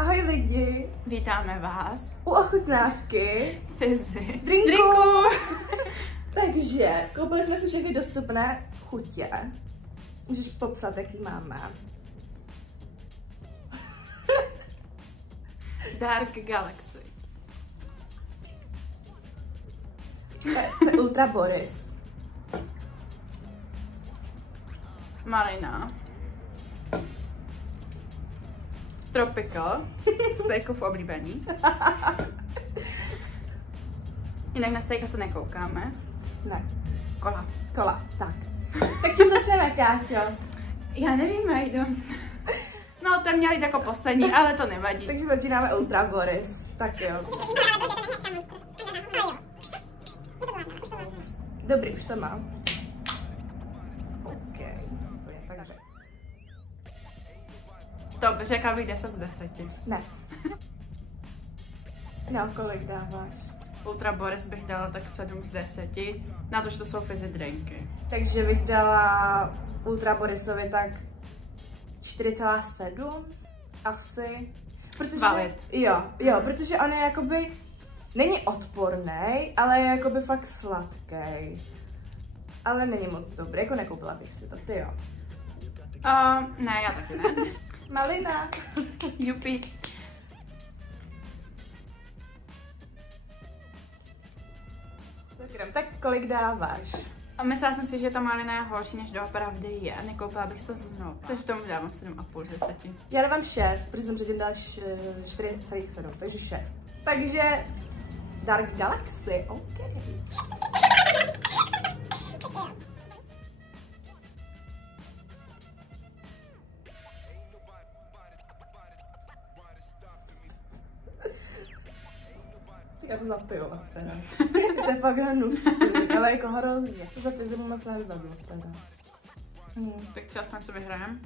Ahoj lidi! Vítáme vás U ochutnávky Fizzy Drinku! Takže koupili jsme si všechny dostupné chutě. Můžeš popsat, jaký máme. Dark Galaxy. To je Ultra Boris. Malina. Tropical. Steakův oblíbený. Jinak na steaka se nekoukáme. Ne. Kola. Kola. Tak. Tak čím začneme, Káťo? Já nevím, Majdo. No, ten měl jít jako poslední, ale to nevadí. Takže začínáme Ultra Boris. Tak jo. Dobrý, už to mám. OK. Takže. To by řekla bych 10 z 10. Ne. No, kolik dáváš? Ultra Boris bych dala tak 7 z 10. Na to, že to jsou fizzy drinky. Takže bych dala Ultra Borisovi tak 4,7 asi. Protože, valid. Jo, protože on je jakoby, není odporný, ale je jakoby fakt sladký. Ale není moc dobrý, jako nekoupila bych si to, ty jo. Ne, já taky ne. Malina. Jupi. Tak kolik dáváš? A myslela jsem si, že ta malina je horší, než doopravdy je. Nekoupila bych to znovu. Takže tomu dávám 7,5 z 10. Já dávám 6, protože jsem předtím dala 4,7, takže 6. Takže Dark Galaxy, OK. Já to zapiju asi, ne? To je fakt hnusný, ale jako hrozně. To za Fizzy moc nevybavilo teda. Tak třeba co vyhrajem.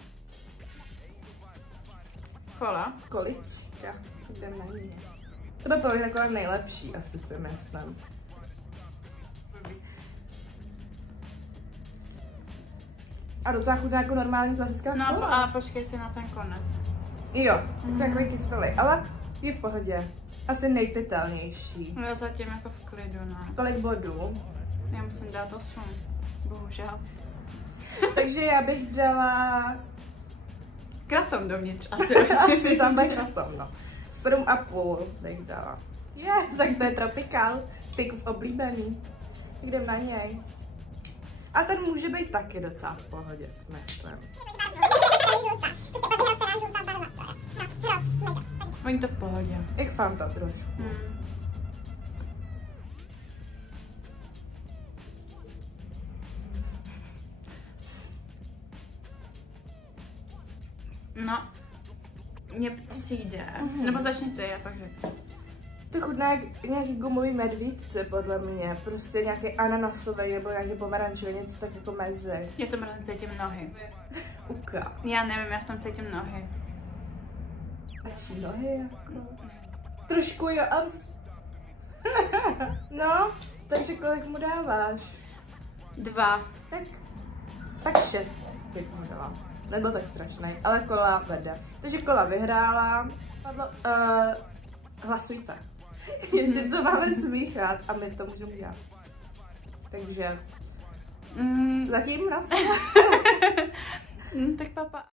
Kola. Količka, jdem na ní. To by bylo takové nejlepší, asi si myslím. A docela chutná jako normální klasická No kola. ale počkej si na ten konec. Jo, takový kyselý, ale je v pohodě. Asi nejpitelnější. Já zatím jako v klidu, no. Kolik bodů? Já musím dát 8. Bohužel. Takže já bych dala... Kratom dovnitř asi. Asi tam bude kratom, no. 7,5 bych dala. Yes, tak to je Tropical. Steakův oblíbený. Jdem na něj. A ten může být taky docela v pohodě, si myslím. Oni to v pohodě. Jak Fanta trošku. No, mně přijde. Nebo začni ty, já pak řeknu. To chutná jak nějaký gumový medvídce, podle mě. Prostě nějaký ananasový nebo nějaký pomerančový, něco tak jako mezi. Já v tom cítím nohy. Uka. Já nevím, já v tom cítím nohy. A čí nohy jako? Trošku jo, ale... No, takže kolik mu dáváš? 2. Tak 6 bych mu dala. Nebyl tak strašný, ale Kola vede. Takže Kola vyhrála. Hlasujte. Jestli to máme smíchat a my to můžeme dělat. Takže zatím nás. Tak papa.